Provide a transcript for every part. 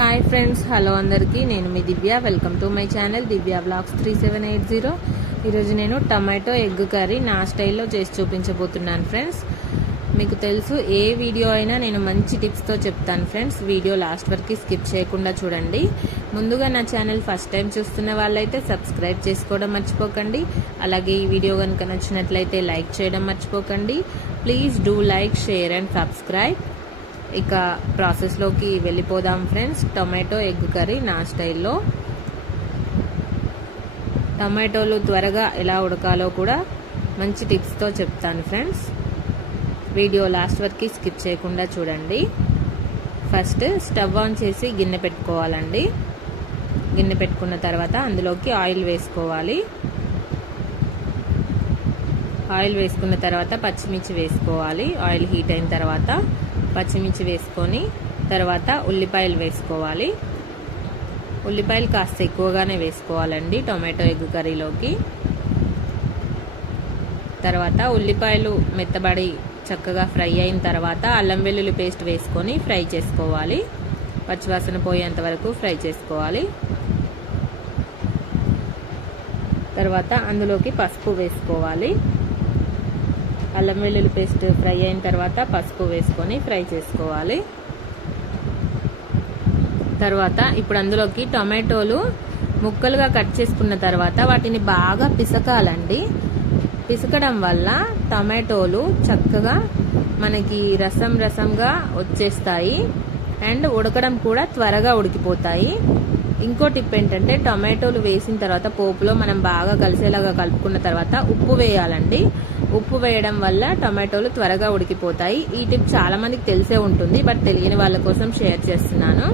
Hi friends hello అందరికీ. నేను మీ Divya. Welcome to my channel Divya vlogs three seven eight zero ఈరోజు నేను tomato egg curry నా స్టైల్లో చేసి చూపించబోతున్నాను ఫ్రెండ్స్ మీకు తెలుసు ఏ వీడియో అయినా నేను మంచి టిప్స్తో చెప్తాను ఫ్రెండ్స్ వీడియో లాస్ట్ వరకు స్కిప్ చేయకుండా చూడండి. ముందుగా నా ఛానల్ ఫస్ట్ టైం చూస్తున్న వాళ్ళైతే సబ్స్క్రైబ్ చేసుకోవడం మర్చిపోకండి. అలాగే ఈ వీడియో కనుక నచ్చినట్లయితే లైక్ చేయడం మర్చిపోకండి. Please do like share and subscribe ఇక ప్రాసెస్లోకి వెళ్ళిపోదాం ఫ్రెండ్స్. టొమాటో ఎగ్ కర్రీ నా స్టైల్లో. టమాటోలు త్వరగా ఎలా ఉడకాలో కూడా మంచి టిప్స్తో చెప్తాను ఫ్రెండ్స్. వీడియో లాస్ట్ వరకు స్కిప్ చేయకుండా చూడండి. ఫస్ట్ స్టవ్ ఆన్ చేసి గిన్నె పెట్టుకోవాలండి. గిన్నె పెట్టుకున్న తర్వాత అందులోకి ఆయిల్ వేసుకోవాలి. ఆయిల్ వేసుకున్న తర్వాత పచ్చిమిర్చి వేసుకోవాలి. ఆయిల్ హీట్ అయిన తర్వాత పచ్చిమిర్చి వేసుకొని తర్వాత ఉల్లిపాయలు వేసుకోవాలి. ఉల్లిపాయలు కాస్త ఎక్కువగానే వేసుకోవాలండి టొమాటో ఎగ్ కర్రీలోకి. తర్వాత ఉల్లిపాయలు మెత్తబడి చక్కగా ఫ్రై అయిన తర్వాత అల్లం వెల్లుల్లి పేస్ట్ వేసుకొని ఫ్రై చేసుకోవాలి. పచ్చివాసన పోయేంత వరకు ఫ్రై చేసుకోవాలి. తర్వాత అందులోకి పసుపు వేసుకోవాలి. అల్లం వెల్లుల్లి పేస్ట్ ఫ్రై అయిన తర్వాత పసుపు వేసుకొని ఫ్రై చేసుకోవాలి. తర్వాత ఇప్పుడు అందులోకి టొమాటోలు ముక్కలుగా కట్ చేసుకున్న తర్వాత వాటిని బాగా పిసకాలండి. పిసకడం వల్ల టమాటోలు చక్కగా మనకి రసం రసంగా వచ్చేస్తాయి. అండ్ ఉడకడం కూడా త్వరగా ఉడికిపోతాయి. ఇంకో టిప్ ఏంటంటే టొమాటోలు వేసిన తర్వాత పోపులో మనం బాగా కలిసేలాగా కలుపుకున్న తర్వాత ఉప్పు వేయాలండి. ఉప్పు వేయడం వల్ల టొమాటోలు త్వరగా ఉడికిపోతాయి. ఈ టిప్ చాలా మందికి తెలిసే ఉంటుంది బట్ తెలియని వాళ్ళ కోసం షేర్ చేస్తున్నాను.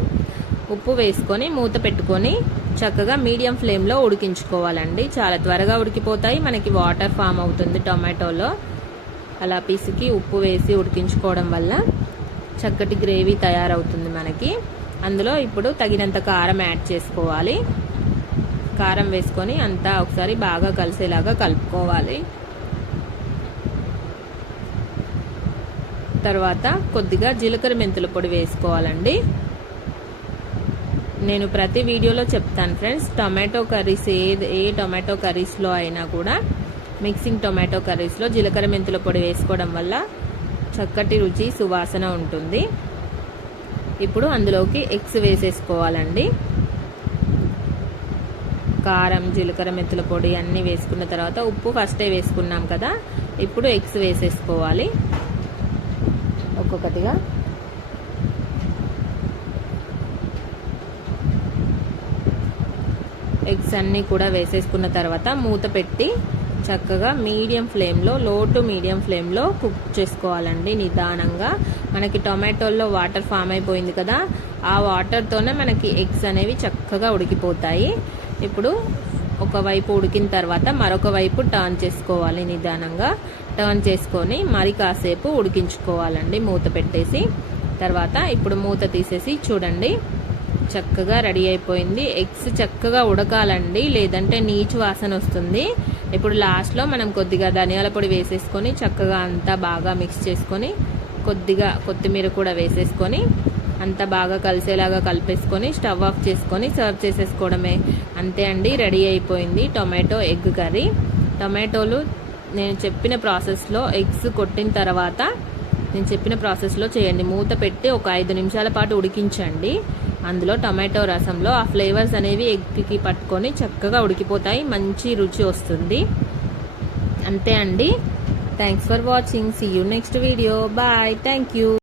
ఉప్పు వేసుకొని మూత పెట్టుకొని చక్కగా మీడియం ఫ్లేమ్లో ఉడికించుకోవాలండి. చాలా త్వరగా ఉడికిపోతాయి. మనకి వాటర్ ఫామ్ అవుతుంది టొమాటోలో. అలా పిసికి ఉప్పు వేసి ఉడికించుకోవడం వల్ల చక్కటి గ్రేవీ తయారవుతుంది మనకి. అందులో ఇప్పుడు తగినంత కారం యాడ్ చేసుకోవాలి. కారం వేసుకొని అంతా ఒకసారి బాగా కలిసేలాగా కలుపుకోవాలి. తర్వాత కొద్దిగా జీలకర్ర మెంతుల పొడి వేసుకోవాలండి. నేను ప్రతి వీడియోలో చెప్తాను ఫ్రెండ్స్ టొమాటో కర్రీస్ ఏ ఏ టొమాటో కర్రీస్లో అయినా కూడా మిక్సింగ్ టొమాటో కర్రీస్లో జీలకర్ర మెంతుల పొడి వేసుకోవడం వల్ల చక్కటి రుచి సువాసన ఉంటుంది. ఇప్పుడు అందులోకి ఎగ్స్ వేసేసుకోవాలండి. కారం జీలకర్ర మెత్తుల పొడి అన్నీ వేసుకున్న తర్వాత ఉప్పు ఫస్టే వేసుకున్నాం కదా ఇప్పుడు ఎగ్స్ వేసేసుకోవాలి. ఒక్కొక్కటిగా. ఎగ్స్ అన్నీ కూడా వేసేసుకున్న తర్వాత మూత పెట్టి చక్కగా మీడియం ఫ్లేమ్లో లో టు మీడియం ఫ్లేమ్లో కుక్ చేసుకోవాలండి నిదానంగా. మనకి టొమాటోల్లో వాటర్ ఫామ్ అయిపోయింది కదా ఆ వాటర్తోనే మనకి ఎగ్స్ అనేవి చక్కగా ఉడికిపోతాయి. ఇప్పుడు ఒకవైపు ఉడికిన తర్వాత మరొక వైపు టర్న్ చేసుకోవాలి నిదానంగా. టర్న్ చేసుకొని మరి కాసేపు ఉడికించుకోవాలండి మూత పెట్టేసి. తర్వాత ఇప్పుడు మూత తీసేసి చూడండి చక్కగా రెడీ అయిపోయింది. ఎగ్స్ చక్కగా ఉడకాలండి లేదంటే నీచు వాసన వస్తుంది. ఇప్పుడు లాస్ట్లో మనం కొద్దిగా ధనియాల పొడి వేసేసుకొని చక్కగా అంతా బాగా మిక్స్ చేసుకొని కొద్దిగా కొత్తిమీర కూడా వేసేసుకొని అంతా బాగా కలిసేలాగా కలిపేసుకొని స్టవ్ ఆఫ్ చేసుకొని సర్వ్ చేసేసుకోవడమే. అంతే అండి రెడీ అయిపోయింది టొమాటో ఎగ్ కర్రీ. టొమాటోలు నేను చెప్పిన ప్రాసెస్లో ఎగ్స్ కొట్టిన తర్వాత నేను చెప్పిన ప్రాసెస్లో చేయండి. మూత పెట్టి ఒక ఐదు నిమిషాల పాటు ఉడికించండి. అందులో టమాటో రసంలో ఆ ఫ్లేవర్స్ అనేవి ఎగ్కి పట్టుకొని చక్కగా ఉడికిపోతాయి. మంచి రుచి వస్తుంది. అంతే అండి. Thanks for watching see you next video bye thank you